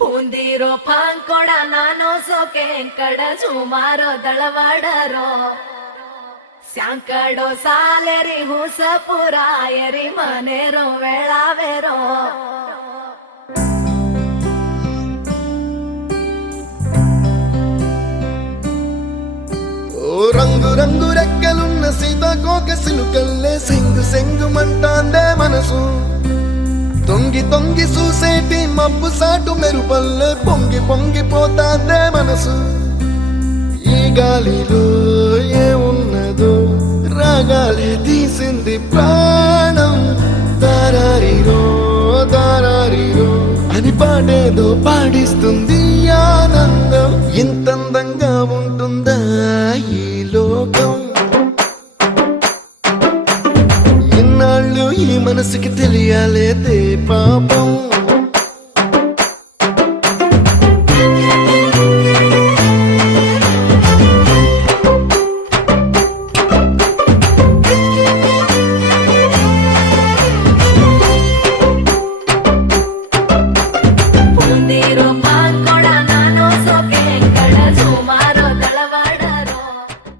ಪೂಂದಿರೋ ಪಾಂಕೊಡ ನಾನು ಸೋಕೆ ಕಡ ಸುಮಾರೋ ದಳವಾಡರೋ ಸ್ಯಾಂಕಡೋ ಸಾಲೆರಿ ಹುಸಪುರ ಎರಿ ಮನೆರೋ ವೇಳಾವೆರೋ ఓ రంగు రంగు రెక్కలున్న సీతాకోక సిలుకల్లే సెంగు సెంగు మంటాందే మనసు తొంగి తొంగి చూసేటి మబ్బు సాటు మెరుపల్లే పొంగి పొంగిపోతాందే మనసు ఈ గాలిలో ఏమున్నదో రాగాలే తీసింది ప్రాణం దారారిరో దారారిరో అని పాడేదో పాడిస్తుంది ఆనందం ఇంతందంగా ఉంటుందా ఈ లోకం ఇన్నాళ్ళు ఈ మనసుకి తెలియాలేదే పాపం